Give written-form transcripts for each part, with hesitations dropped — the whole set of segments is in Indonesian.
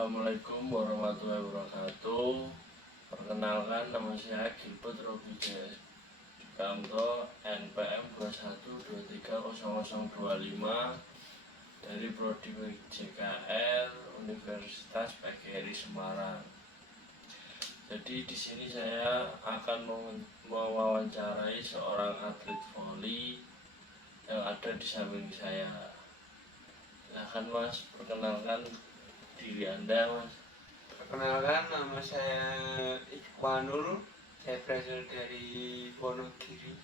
Assalamualaikum warahmatullahi wabarakatuh. Perkenalkan, nama saya Gilbert Robijaya Sukamto, NPM 21230025 dari Prodi JKR Universitas PGRI Semarang. Jadi di sini saya akan mewawancarai seorang atlet voli yang ada di samping saya. Silahkan Mas, perkenalkan diri Anda, Mas. Perkenalkan, nama saya Iqwanul. Saya berasal dari Wonogiri.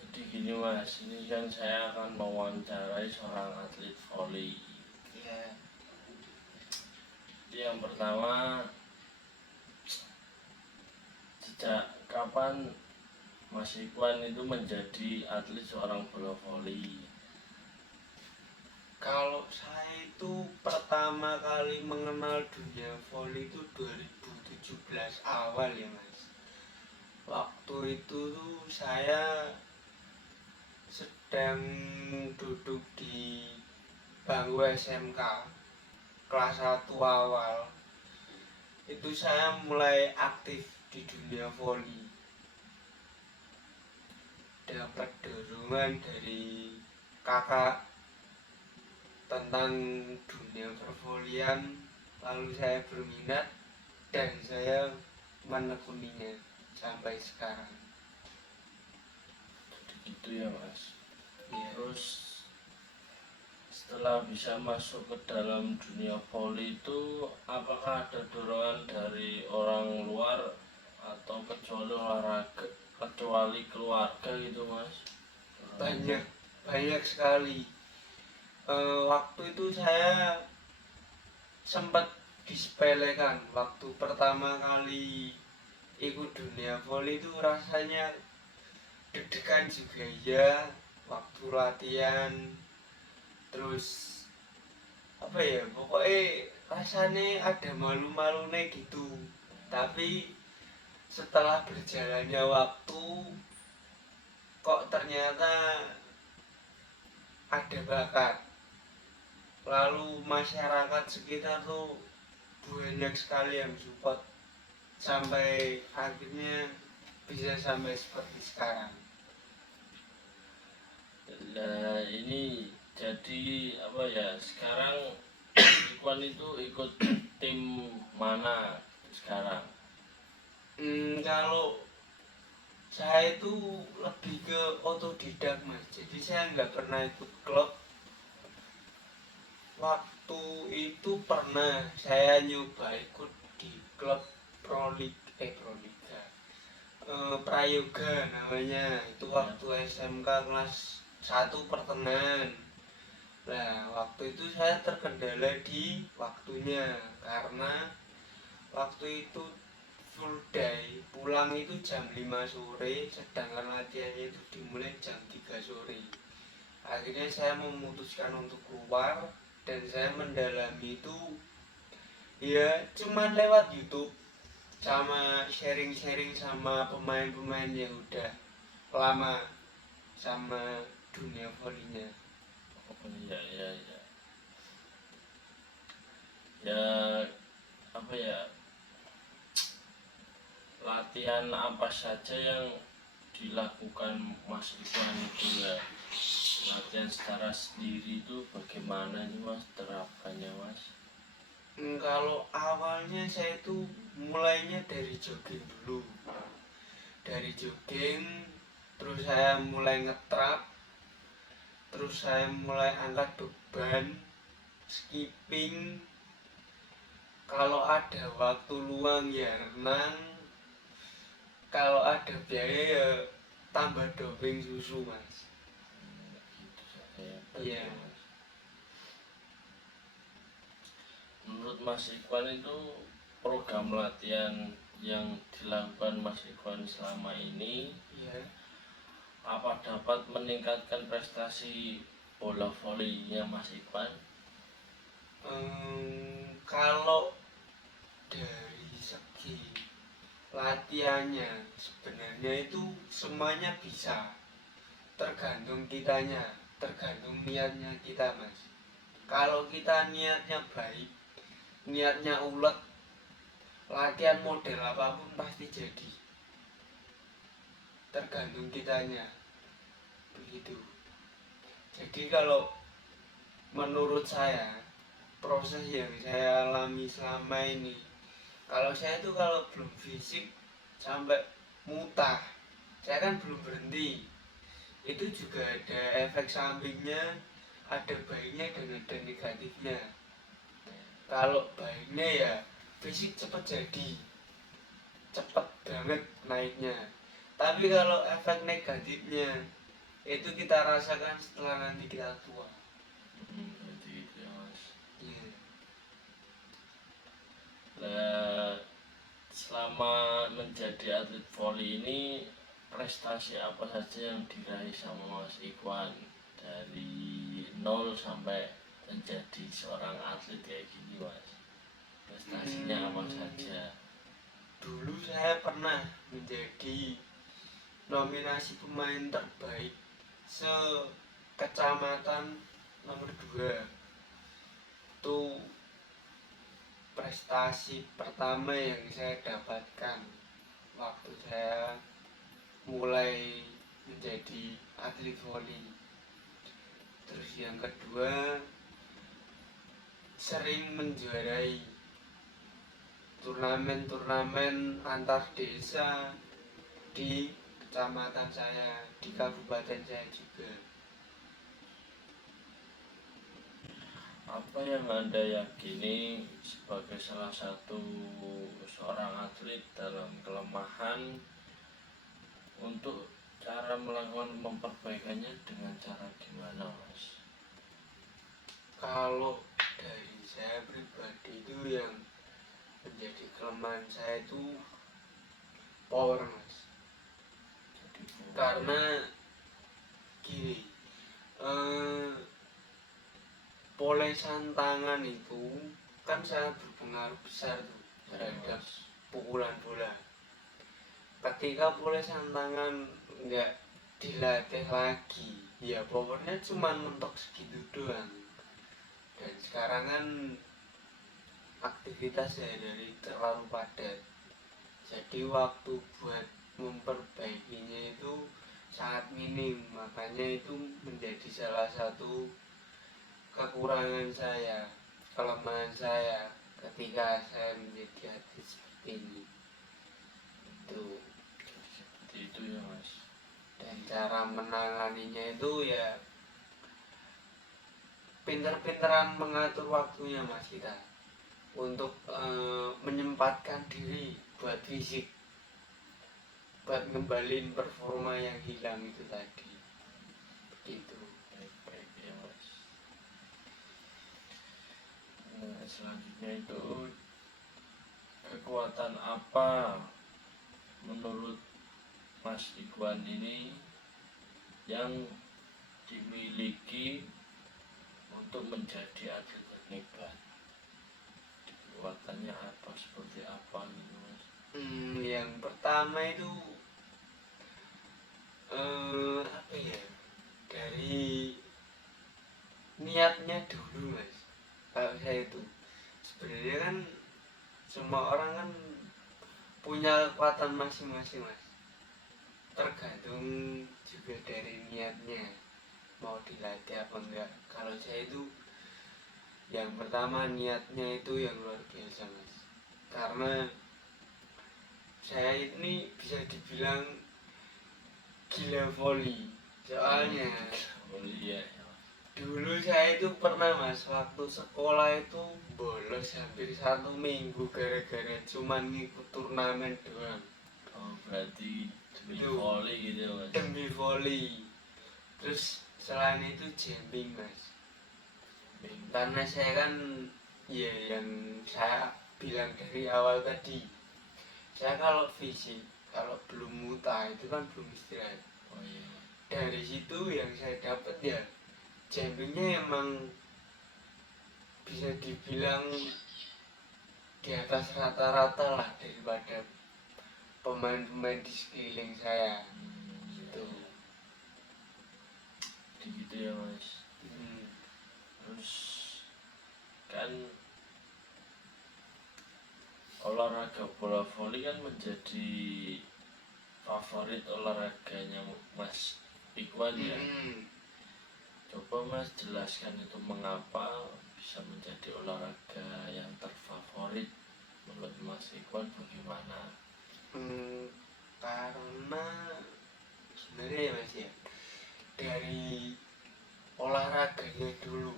Jadi gini Mas, ini kan saya akan mewawancarai seorang atlet voli. Ya. Jadi yang pertama, sejak kapan Mas Iqwan itu menjadi atlet seorang bola voli? Kalau saya itu pertama kali mengenal dunia voli itu 2017 awal ya Mas. Waktu itu tuh saya sedang duduk di bangku SMK kelas 1 awal. Itu saya mulai aktif di dunia voli. Dapat dorongan dari kakak tentang dunia pervolian, lalu saya berminat dan saya menekuninya sampai sekarang. Jadi gitu ya Mas. Ya. Terus setelah bisa masuk ke dalam dunia voli itu, apakah ada dorongan dari orang luar atau kecuali keluarga gitu Mas? Banyak sekali. Waktu itu saya sempat disepelekan. Waktu pertama kali ikut dunia voli itu rasanya deg-degan juga ya, waktu latihan. Terus apa ya, pokoknya rasanya ada malu-malunya gitu. Tapi setelah berjalannya waktu, kok ternyata ada bakat. Lalu masyarakat sekitar tuh banyak sekali yang support sampai akhirnya bisa sampai seperti sekarang. Nah ini jadi apa ya, sekarang Iqwan itu ikut tim mana sekarang? Kalau saya itu lebih ke otodidak Mas, jadi saya nggak pernah ikut klub. Waktu itu pernah saya nyoba ikut di klub Proliga, Prayoga namanya. Itu waktu SMK kelas 1 pertengahan. Nah, waktu itu saya terkendala di waktunya karena waktu itu full day, pulang itu jam 5 sore, sedangkan latihannya itu dimulai jam 3 sore. Akhirnya saya memutuskan untuk keluar dan saya mendalami itu ya cuman lewat YouTube sama sharing-sharing sama pemain-pemain yang udah lama sama dunia volinya. Oh iya. Ya apa ya, latihan apa saja yang dilakukan Mas Iqwan itu ya? Latihan secara sendiri itu bagaimana nih Mas terapkannya Mas? Kalau awalnya saya itu mulainya dari jogging dulu. Dari jogging, terus saya mulai ngetrap, terus saya mulai angkat beban, skipping. Kalau ada waktu luang ya renang. Kalau ada biaya ya tambah doping susu Mas. Gitu saja ya. Iya. Mas. Menurut Mas Iqwan itu program latihan yang dilakukan Mas Iqwan selama ini, Iya. apa dapat meningkatkan prestasi bola volinya Mas Iqwan? Kalau dari segi latihannya sebenarnya itu semuanya bisa, tergantung kitanya. tergantung niatnya kita mas. Kalau kita niatnya baik, niatnya ulet, latihan model apapun pasti jadi. Tergantung kitanya, begitu. Jadi kalau menurut saya, proses yang saya alami selama ini, kalau saya tuh kalau belum fisik sampai mutah, saya kan belum berhenti. Itu juga ada efek sampingnya, ada baiknya dan ada negatifnya. Kalau baiknya ya fisik cepat jadi, cepat banget naiknya. Tapi kalau efek negatifnya itu kita rasakan setelah nanti kita tua. Berarti itu ya mas. Iya. Nah, selama menjadi atlet voli ini prestasi apa saja yang diraih sama Mas Ikhwan dari nol sampai menjadi seorang atlet kayak gini mas? Prestasinya apa saja? Dulu saya pernah menjadi nominasi pemain terbaik sekecamatan nomor 2. Itu prestasi pertama yang saya dapatkan waktu saya mulai menjadi atlet voli. Terus yang kedua, sering menjuarai turnamen-turnamen antar desa di kecamatan saya, di kabupaten saya juga. Apa yang Anda yakini sebagai salah satu seorang atlet dalam kelemahan untuk cara melakukan memperbaikannya dengan cara gimana mas? Kalau dari saya pribadi itu yang menjadi kelemahan saya itu power mas. Jadi Karena gini, polesan tangan itu kan sangat berpengaruh besar tuh terhadap pukulan bola. Ketika polesan tangan nggak dilatih lagi, ya powernya cuma mentok segitu doang. Dan sekarang kan aktivitas sehari-hari terlalu padat, jadi waktu buat memperbaikinya itu sangat minim. Makanya itu menjadi salah satu kekurangan saya, kelemahan saya ketika saya menjadi atlet seperti ini. Itu. seperti itu ya mas. Dan cara menanganinya itu ya pinter-pinteran mengatur waktunya mas kita untuk menyempatkan diri buat fisik, buat ngembalin performa yang hilang itu tadi. Begitu. Baik-baik ya mas. Nah, selanjutnya itu kekuatan apa menurut Mas Ikhwan ini yang dimiliki untuk menjadi atlet hebat? Kekuatannya apa, seperti apa gitu mas? Yang pertama itu apa ya, dari niatnya dulu mas. Kalau saya itu sebenarnya kan semua orang kan punya kekuatan masing-masing mas, tergantung juga dari niatnya mau dilatih apa enggak. Kalau saya itu yang pertama niatnya itu yang luar biasa mas, karena saya ini bisa dibilang gila voli. Soalnya Iya. dulu saya itu pernah mas, waktu sekolah itu bolos hampir 1 minggu gara-gara cuman ngikut turnamen doang. Oh berarti demi Itu. voli gitu ya mas? Demi voli. Terus selain itu jumping mas, karena saya kan ya yang saya bilang dari awal tadi, saya kalau fisik, kalau belum muta itu kan belum istirahat. Oh iya. Dari situ yang saya dapat ya jumpingnya emang bisa dibilang di atas rata-rata lah daripada pemain-pemain di sekeliling saya. Iya, Gitu. iya. Gitu ya mas. olahraga bola voli kan menjadi favorit olahraganya Mas Ikhwan ya. Coba Mas jelaskan itu mengapa bisa menjadi olahraga yang terfavorit menurut Mas Ikhwan, bagaimana? Karena sebenarnya ya Mas ya, dari olahraganya dulu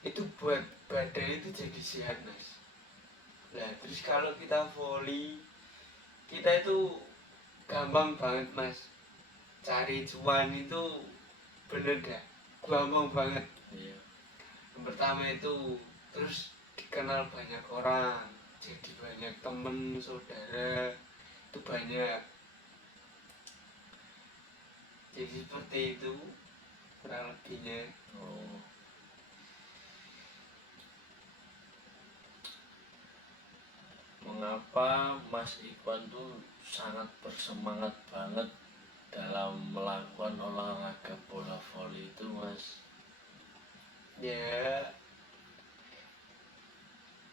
itu buat badan itu jadi sehat Mas. Nah terus kalau kita volley, kita itu gampang banget Mas cari cuan, itu bener dah, gampang banget. Iya. Yang pertama itu terus dikenal banyak orang, jadi banyak temen saudara itu banyak, jadi seperti itu kurang lebihnya. Mengapa Mas Ikhwan tuh sangat bersemangat banget dalam melakukan olahraga bola voli itu Mas? Ya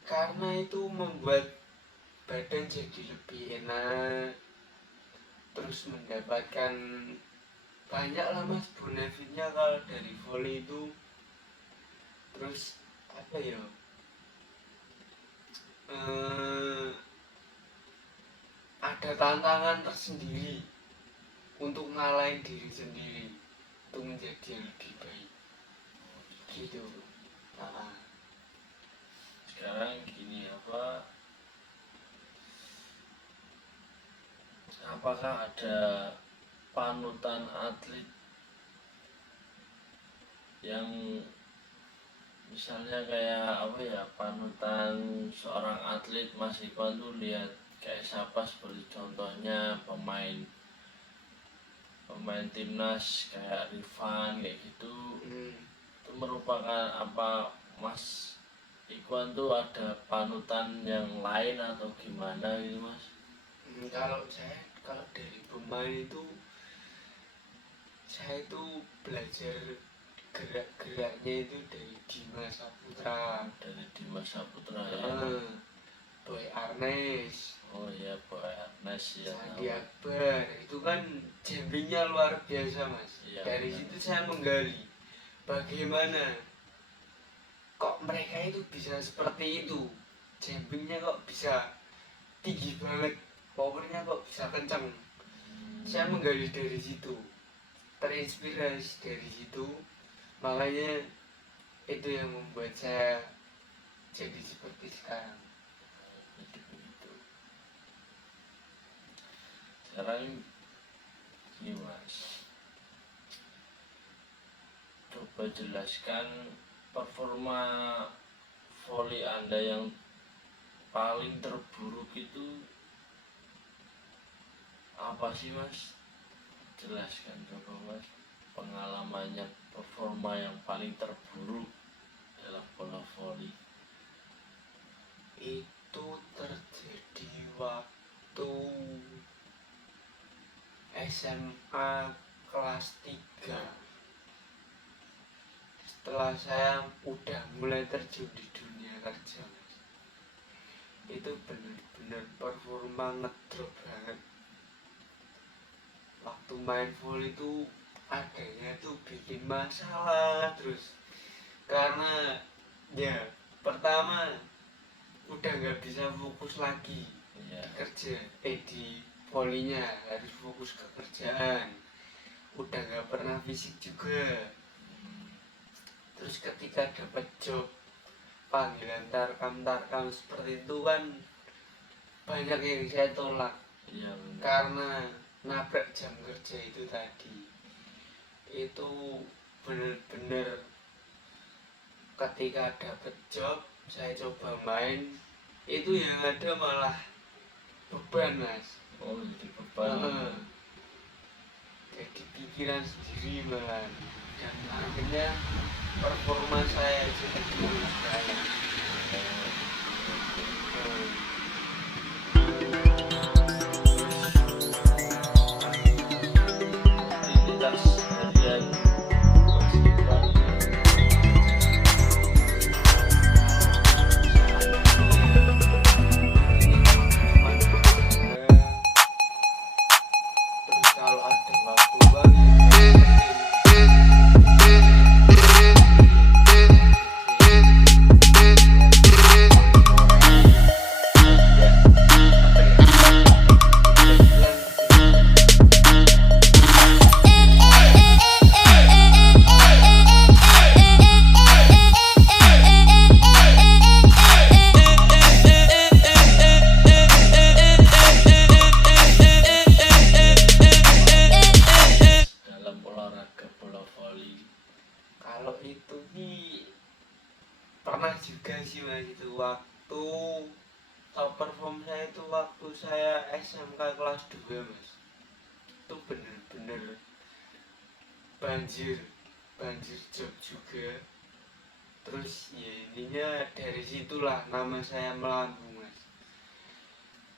karena itu membuat badan jadi lebih enak, terus mendapatkan banyak lah Mas benefitnya kalau dari volley itu. Terus apa ya, ada tantangan tersendiri untuk ngalahin diri sendiri untuk menjadi yang lebih baik gitu. Sekarang gini, apakah ada panutan atlet yang misalnya kayak panutan seorang atlet Mas Ikhwan tuh lihat kayak siapa, seperti contohnya pemain timnas kayak Rifan kayak gitu. Itu merupakan apa Mas Ikhwan tuh ada panutan yang lain atau gimana gitu Mas? Kalau dari pemain itu saya itu belajar gerak-geraknya itu dari Dimas Saputra. Ya. Boy Arnes. Oh iya, Boy Arnes ya. Sandi Akbar itu kan jumpingnya luar biasa Mas. Ya, dari situ saya menggali bagaimana kok mereka itu bisa seperti itu, jumpingnya kok bisa tinggi banget, powernya kok bisa kencang. Saya menggali dari situ, terinspirasi dari situ, makanya itu yang membuat saya jadi seperti sekarang. Jadi begitu. Sekarang ini Mas, coba jelaskan performa voli Anda yang paling terburuk itu apa sih Mas? Jelaskan coba Mas, pengalamannya performa yang paling terburuk dalam bola voli. Itu terjadi waktu SMA kelas 3. Setelah saya udah mulai terjun di dunia kerja Mas, itu bener-bener performa ngedrop banget. Waktu main volley itu adanya tuh bikin masalah terus, karena ya pertama udah nggak bisa fokus lagi kerja, di volleynya harus fokus ke kerjaan, udah nggak pernah fisik juga. Terus ketika dapat job panggilan tarkam seperti itu kan banyak yang saya tolak. Karena nabrak jam kerja itu tadi. Itu bener-bener ketika dapat job saya coba main, itu yang ada malah beban Mas. Oh, jadi beban. Jadi pikiran sendiri malah, dan akhirnya performa saya jadi turun banyak. Aktivitas harian Mas Ikhwan kalau ada waktu luang ya dalam olahraga bola voli. kalau itu nih pernah juga sih mas, itu waktu top perform saya itu waktu saya SMK kelas 2 mas, itu bener-bener banjir banjir job juga. Terus ya intinya dari situlah nama saya melambung mas.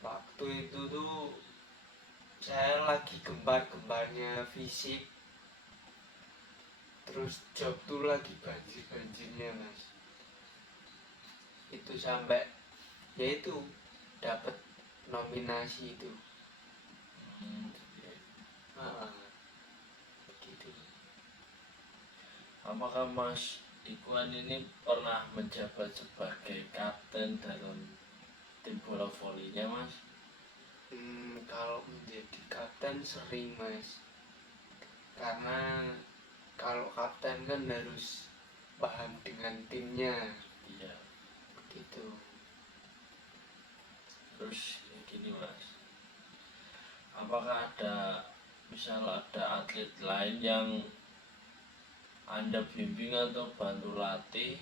Waktu itu tuh saya lagi gembar-gembarnya fisik, terus job tuh lagi banjir-banjirnya mas. Itu sampai ya itu dapat nominasi itu. Hmm, Ah, gitu. apakah Mas Ikhwan ini pernah menjabat sebagai kapten dalam tim bola volinya Mas? Kalau menjadi kapten sering mas, karena kalau kapten kan harus paham dengan timnya Iya. gitu. Terus gini Mas, apakah ada misal ada atlet lain yang Anda bimbing atau bantu latih?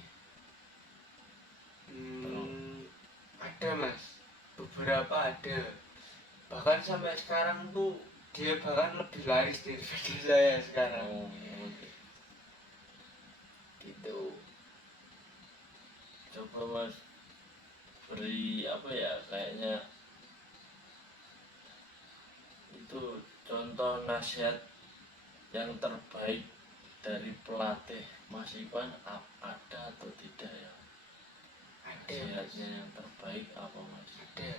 Ada mas, beberapa ada, bahkan sampai sekarang tuh dia bahkan lebih laris daripada saya sekarang Oh, gitu. coba Mas beri apa ya, kayaknya itu contoh nasihat yang terbaik dari pelatih Mas Ikhwan, ada atau tidak ya? Ada mas, Nasihatnya yang terbaik apa Mas? ada.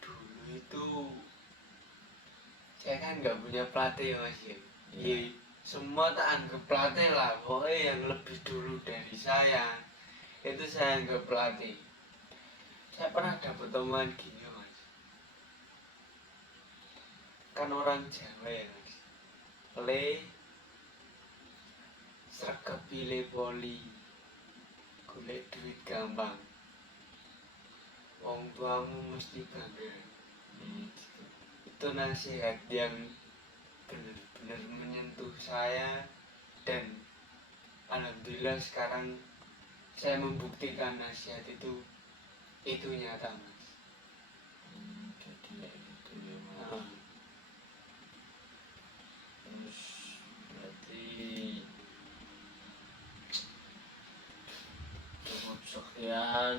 Dulu itu saya kan nggak punya pelatih ya mas ya. Iya. Semua tak anggap pelatih lah, pokoknya yang lebih dulu dari saya itu saya anggap pelatih. Saya pernah dapat omongan gini mas, kan orang Jawa ya mas, le sregep pilih poli, golek duit gampang, wong tuamu mesti bangga. Hmm, Itu nasihat yang benar-benar menyentuh saya, dan alhamdulillah sekarang saya membuktikan nasihat itu nyata mas. jadi kayak gitu ya Mas. Nah, Terus berarti cukup sekian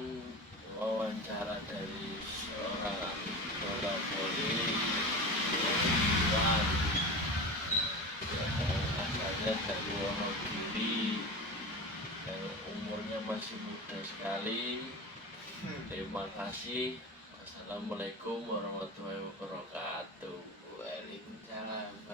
wawancara dari seorang bola voli Iwan yang asalnya dari Wonogiri, yang umurnya masih muda sekali. Terima kasih. Wassalamualaikum warahmatullahi wabarakatuh. Waalaikumsalam.